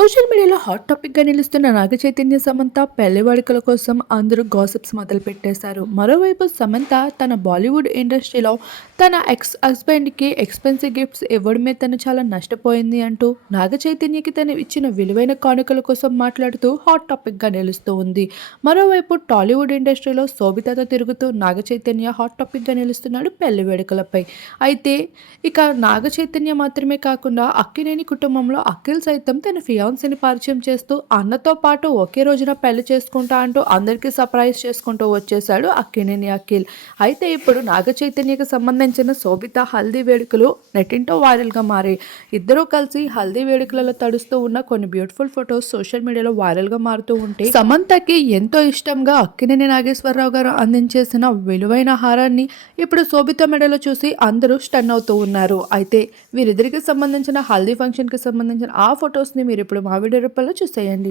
Social మీడియాలో hot టాపిక్గా నిలుస్తున్న నాగ చైతన్య సమంత పెళ్ళి వేడుకల కోసం అందరూ గాసిప్స్ మొదలు పెట్టేశారు. మరోవైపు సమంత తన బాలీవుడ్ ఇండస్ట్రీలో తన ఎక్స్ హస్బెండ్కి ఎక్స్పెన్సివ్ గిఫ్ట్స్ ఇవ్వడమే తను చాలా నష్టపోయింది అంటూ నాగ చైతన్యకి తను ఇచ్చిన విలువైన కానుకల కోసం మాట్లాడుతూ హాట్ టాపిక్గా నిలుస్తూ ఉంది. మరోవైపు టాలీవుడ్ ఇండస్ట్రీలో శోభితతో తిరుగుతూ నాగ చైతన్య హాట్ టాపిక్గా నిలుస్తున్నాడు పెళ్ళి వేడుకలపై. అయితే ఇక నాగ చైతన్య మాత్రమే కాకుండా అక్కినేని కుటుంబంలో అఖిల్ సైతం తన ఫియాన్సీని పరిచయం చేస్తూ అన్నతో పాటు ఒకే రోజున పెళ్ళి చేసుకుంటా అంటూ అందరికీ సర్ప్రైజ్ చేసుకుంటూ వచ్చేసాడు అక్కినేని అఖిల్. అయితే ఇప్పుడు నాగ చైతన్యకు సంబంధించిన శోభిత హల్దీ వేడుకలు నెట్టింటో వైరల్గా మారాయి. ఇద్దరూ కలిసి హల్దీ వేడుకలలో తడుస్తూ ఉన్న కొన్ని బ్యూటిఫుల్ ఫొటోస్ సోషల్ మీడియాలో వైరల్గా మారుతూ ఉంటే సమంతకి ఎంతో ఇష్టంగా అక్కినేని నాగేశ్వరరావు గారు అందించేసిన విలువైన హారాన్ని ఇప్పుడు శోభిత మెడలో చూసి అందరూ స్టన్ అవుతూ ఉన్నారు. అయితే వీరిద్దరికి సంబంధించిన హల్దీ ఫంక్షన్కి సంబంధించిన ఆ ఫొటోస్ని మీరు ఇప్పుడు మా వీడియో రూపంలో చూసేయండి.